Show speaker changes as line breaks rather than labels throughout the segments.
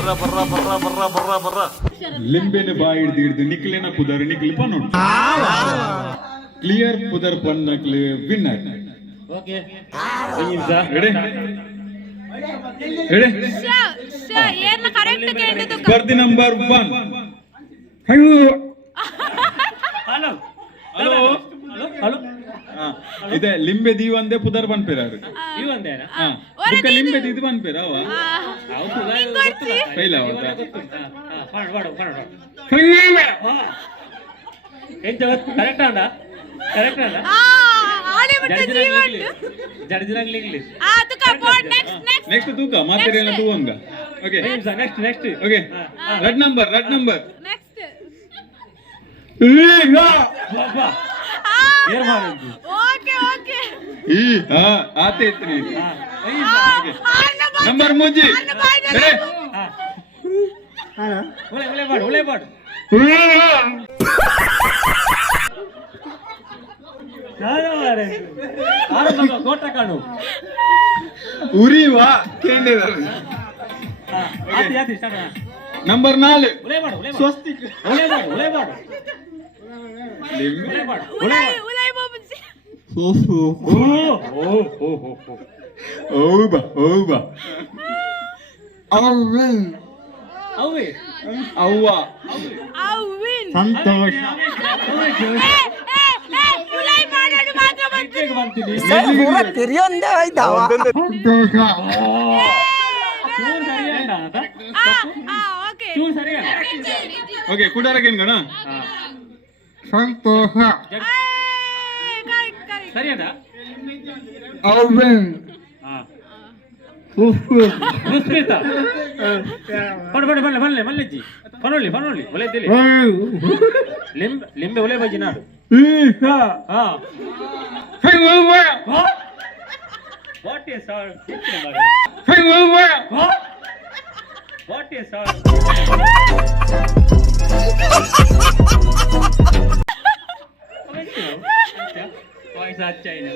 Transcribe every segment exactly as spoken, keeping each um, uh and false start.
ಬರ್ರ ಬರ್ರ ಬರ್ರ ಬರ್ರ ಬರ್ರ ಬರ್ರ
ಲಿಂಬೆನ ಬಾಯಿ ಹಿಡ್ದು ಹಿಡ್ದು ನಿಕ್ಲಿನ ಪುದರ್ ನಿಕ್ಲಿ ಪನ್ನೋಡು ಕ್ಲಿಯರ್ ಪುದರ್ ಪನ್ನಕ್ಲಿ ವಿನ್ನರ್
ಓಕೆ
ರೆಡಿ ರೆಡಿ
ಏನು ಕರೆಕ್ಟ್ ಕೇಳಿದ್ದು
ಸ್ಪರ್ಧಿ number one
hello
hello
hello
ಇದೆ ಲಿಂಬೆ ದಿ ಒಂದೇ ಪುದರ್ ಬನ್ಪೇರಾರು
ಇವ್ ಅಂದೇನ
ಬುಕ್ಕ ಲಿಂಬೆ ದಿ ಬನ್ಪೇರ ಅವ
ಹೌದು
ಕೈಲ ಹೌದಾ
ಮಾಡು ಮಾಡು ಮಾಡು ಎಂತ ಕರೆಕ್ಟ್ ಅಂದ ಕರೆಕ್ಟ್ ಅಂದ
ಆ ಆಡಿ ಬಿಟ್ಟು ಜೀವನ್
ಜಡ್ಜಿರಾಗ್ಲಿ ಇಂಗ್ಲಿಷ್
ಆ ತುಕ ಬೋರ್ಡ್ ನೆಕ್ಸ್ಟ್ ನೆಕ್ಸ್ಟ್
ನೆಕ್ಸ್ಟ್ ತೂಕ ಮಾತೆರೇನ ತೂವಂಗ okay
next next
okay red number red number
next
ಈಗ
ಬಾಬಾ ಏರ್ ಮಾಡಿದ್ವಿ
ಓಕೆ ಓಕೆ
ಈ ಹಾ ಆತೈತ್ರಿ ನಂಬರ್ ಮೂಜಿ ರೆಡಿ
ಒಳ್ಳೆ ಒಳ್ಳೆ ಮಾಡು ಒಳ್ಳೆ ಮಾಡು ಕೋಟ ಕಾಣು
ಉರಿವಾ ಕೇಂದ್ರದಲ್ಲಿ ನಂಬರ್ ನಾಲ್ಕು
ಒಳ್ಳೆ ಮಾಡು ಒಳ್ಳೆ
ಸ್ವಸ್ತಿಕ್
ಒಳ್ಳೆ ಮಾಡು ಒಳ್ಳೆ ಮಾಡು ಒಳ್ಳೆ ಮಾಡು
ಉಲೈ ಉಲೈ ಬಾಬುಜಿ
ಓಹೋ
ಓ ಓ ಓ ಓ
ಓಬಾ ಓಬಾ ಅವಿನ್
ಅವೇ
ಅವ್ವ
ಅವಿನ್
ಸಂತೋಷ
ಏ ಏ ಏ ಉಲೈ ಮಾಡೋದು ಮಾತ್ರ ಬಂತು
ಬಂತೀನಿ
ಪೂರ ತಿರಿಯೊಂದೇ ಆಯ್ತಾವ
ಸಂತೋಷ
ಚೂರು ಸರಿಯಲ್ಲ ಅಂತ
ಆ ಆ ಓಕೆ
ಚೂರು ಸರಿಯಲ್ಲ
ಓಕೆ ಕುಡಾರಕೇನ್ ಗಣ ಸಂತೋಷ
ಏ ಕರೆಕ್ಟ್ ಕರೆಕ್ಟ್
ಸರಿಯಲ್ಲ
ಅವಿನ್
ಹಾ ಮುಸ್ಮಿತ ಬಡ ಬಡ ಬಲ್ಲ ಬಲ್ಲೆ ಮಲ್ಲೆಜ್ಜಿ ಫನೋಳಿ ಫನೋಳಿ ಒಲೆ ತಿಳಿ ಲಿಂಬೆ ಲಿಂಬೆ ಒಲೆ ಬಜ್ಜಿ ನಾಡು ಹಾ what is all what is all voice अच्छा है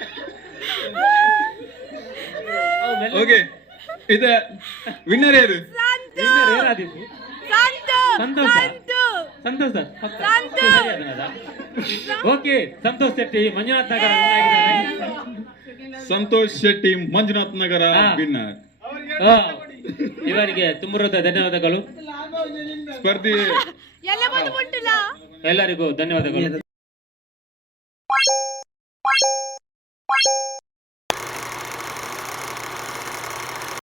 ಓಕೆ ಇದು ವಿನ್ನರ್ ಯಾರು
ಸಂತು
ಏನಾದಿತ್ತು
ಸಂತು
ಸಂತೋಷ.
ಸಂತು
ಸಂತೋಷ್ ಸರ್
ಸಂತು.
ಓಕೆ ಸಂತೋಷ್ ಶೆಟ್ಟಿ ಮಂಜುನಾಥ್ ನಗರ
ಸಂತೋಷ್ ಶೆಟ್ಟಿ ಮಂಜುನಾಥ್ ನಗರ
ಹಾ.
ವಿನ್ನರ್
ಇವರಿಗೆ ತುಂಬ ಧನ್ಯವಾದಗಳು
ಸ್ಪರ್ಧಿ
ಎಲ್ಲ ಬಂದು ಮುಟ್ಟಲ್ಲ
ಎಲ್ಲರಿಗೂ ಧನ್ಯವಾದಗಳು